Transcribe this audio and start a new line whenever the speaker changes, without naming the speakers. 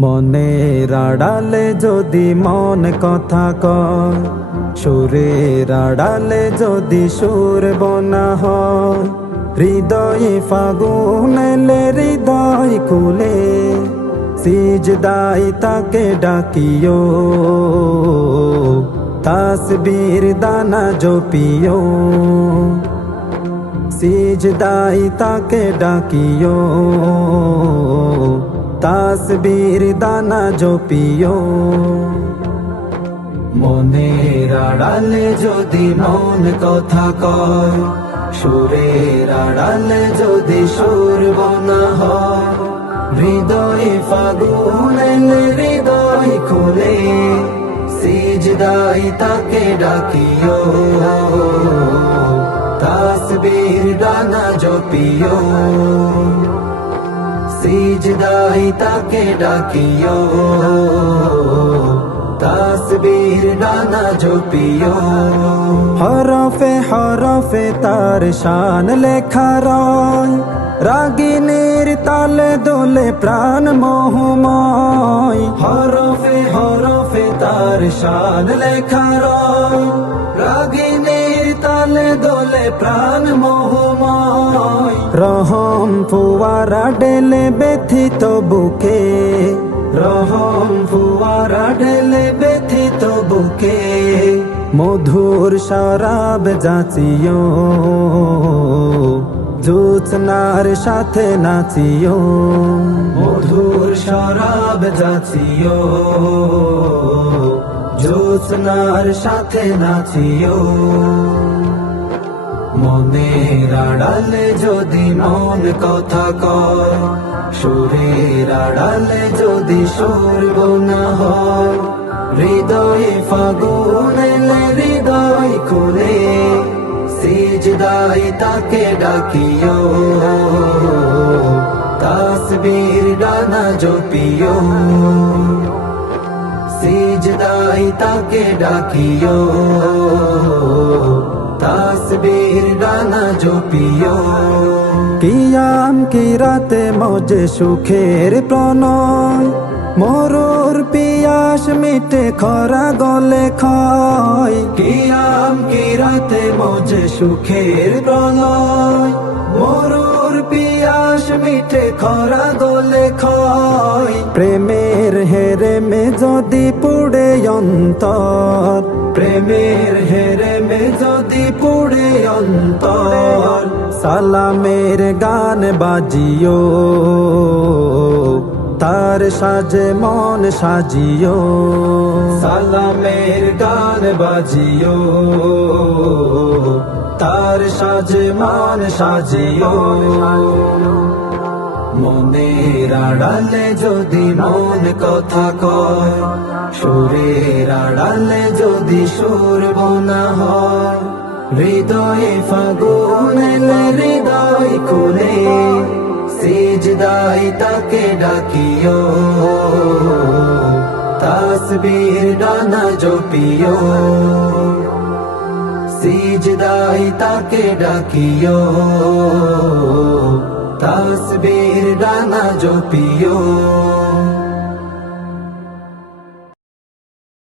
মনের আড়ালে যদি মন কথা কয়, সুরের আড়ালে যদি সুর বনা হয়, হৃদয়ে ফাগুন এলে হৃদয় খুলে, সিজদাই তাকে ডাকিও, তাসবীর দানা জপিও, সিজদাই তাকে ডাকিও। তাসবীর দানা জপিও মনের আড়ালে যদি মন কথা কয়, সুরের আড়ালে যদি সুর বনা হয়, হৃদয়ে ফাগুন হৃদয় খুলে সিজদাই তাকে ডাকিও। তাসবীর ডানা জপিও সিজদাই তাকে ডাকিও তাসবীর ডানা জপিও হরফে হরফে তার শান লেখা রয় রাগিনীর তালে দোলে প্রাণ মোহময় হরফে হরফে তার শান লেখা রয় রাগিনীর তালে দোলে প্রাণ মোহময় রহম ফুয়ারা ডেলে ব্যথিত বুকে। রহম ফুয়ারা ডেলে ব্যথিত বুকে। মধুর শরাব যাচিও। জোৎস্নার সাথে নাচিও। মধুর শরাব যাচিও। জোৎস্নার সাথে নাচিও। মনের আড়ালে যদি মন কথা কয়, সুরের আড়ালে যদি সুর বোনা হয়, হৃদয়ে ফাগুন এলে হৃদয় খুলে সিজদাই তাকে ডাকিও। তাসবীর ডানা জপিও। সিজদাই তাকে ডাকিও। তাসবীর ডানা জপিও কিয়াম কি রাতে মজে সুখের প্রণয়। মরুর পিয়াস মিটে খরা গলে খয় কিয়াম কি রাতে মজে সুখের প্রণয়। মরুর পিয়াস মিটে খরা গলে খয় প্রেমের হেরে মে যদি পুড়ে অন্তর। প্রেমের হেরে মে যদি পুড়ে অন্তর, সালামের গান বাজিও। তার সাজে মন সাজিও। সালামের গান বাজিও। তার সাজে মন সাজিও। মনের আড়ালে যদি মন কথা কয়, সুরের আড়ালে যদি সুর বোনা হয় হৃদয়ে ফাগুন হৃদয় খুলে সিজদাই তাকে ডাকিও। তাসবীর ডানা জপিও সিজদাই তাকে ডাকিও। তাসবীর ডানা জপিও।